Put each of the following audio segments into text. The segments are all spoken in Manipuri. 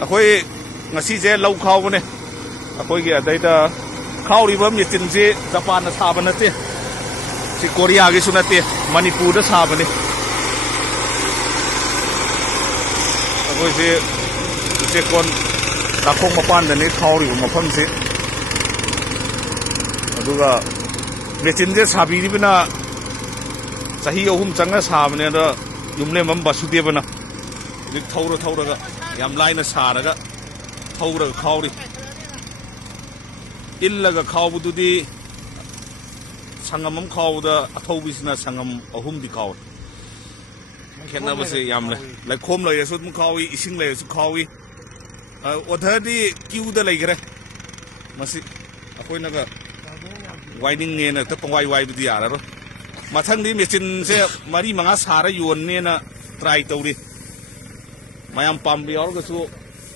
ꯑꯩꯈꯣꯏ ꯉꯁꯤꯁꯦ ꯂꯧ ꯈꯥꯎꯕꯅꯦ ꯑꯩꯈꯣꯏꯒꯤ ꯑꯗꯩꯗ ꯈꯥꯎꯔꯤꯕ ꯃꯦꯆꯤꯟꯁꯤ ꯖꯄꯥꯟꯅ ꯁꯥꯕ ꯅꯠꯇꯦ ꯁꯤ ꯀꯣꯔꯤꯌꯥꯒꯤꯁꯨ ꯅꯠꯇꯦ ꯃꯅꯤꯄꯨꯔꯗ ꯁꯥꯕꯅꯤ ꯑꯩꯈꯣꯏꯁꯤ ꯎꯆꯦꯛꯀꯣꯟ ꯇꯥꯈꯣꯡ ꯃꯄꯥꯟꯗꯅꯤ ꯈꯥꯎꯔꯤꯕ ꯃꯐꯝꯁꯤ ꯑꯗꯨꯒ ꯃꯦꯆꯤꯟꯁꯦ ꯁꯥꯕꯤꯔꯤꯕꯅ ꯆꯍꯤ 3 ꯆꯪꯅ ꯁꯥꯕꯅꯦ ꯑꯗ ꯌꯨꯝꯂꯦꯝꯕꯝ ꯕꯥꯁꯨꯗꯦꯕꯅ ꯍꯧꯖꯤꯛ ꯊꯧꯔꯒ ꯌꯥꯝ ꯂꯥꯏꯅ ꯁꯥꯔꯒ ꯊꯧꯔꯒ ꯈꯥꯎꯔꯤ इल्लगा खावबदुदी संगम खावदा अथौबिसना संगम 3 दी खाव खेनाबसे यामले लाइखोम लैरसु दुम खावी इसिंग लैरसु खावी ओधरदी क्यूदा लैगरे मसी अखोइनागा वाइडिंग नेना त पंवाई वाइबदी यारारो मथंगदी मेचिन से मरी मंगा सारा योननेना ट्राई तौरी मयाम पामबी यारगसु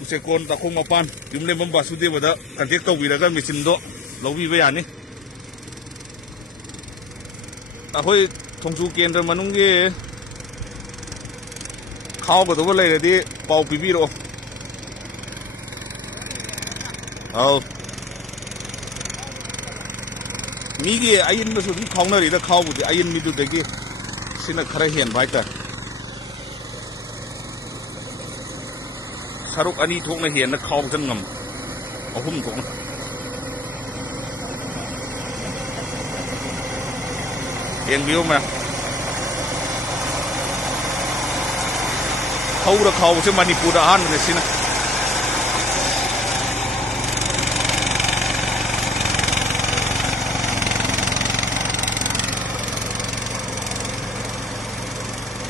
उसेकोन तखों मपान युमलेम्बम बासुदेवदा कंटेक्ट तौबिरगा मेचिनदो लौबीबा यानी अखोई थोंसु केंद्र मनुंगे खावगदोबा लैरदी पाउ पिबिरो औ मीगी अयिनबसु दुम खावनरिदा खावबुदि अयिन मिदुदगी सिना खरा हेन बाइता सरुक अनी थोकना हेन खावजन ngam 3 थोकना येंबियो मा थौरा खावसे मणिपुर आन ने सिना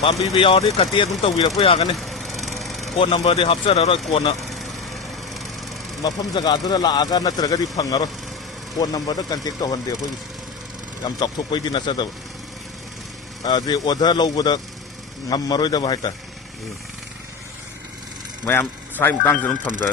पाम्बी बे यावदि कते दुम तौबिरको यागने फोन नंबर दे हप्चररो कोना मफम जगादुदा लागा नत्रगदि फंगरो फोन नंबर दा कांटेक्ट तौहनदे होई याम चौथोपैदि नचदब अदे order लौबदा ngam maroida ba haita mayam sai mutang jung thamja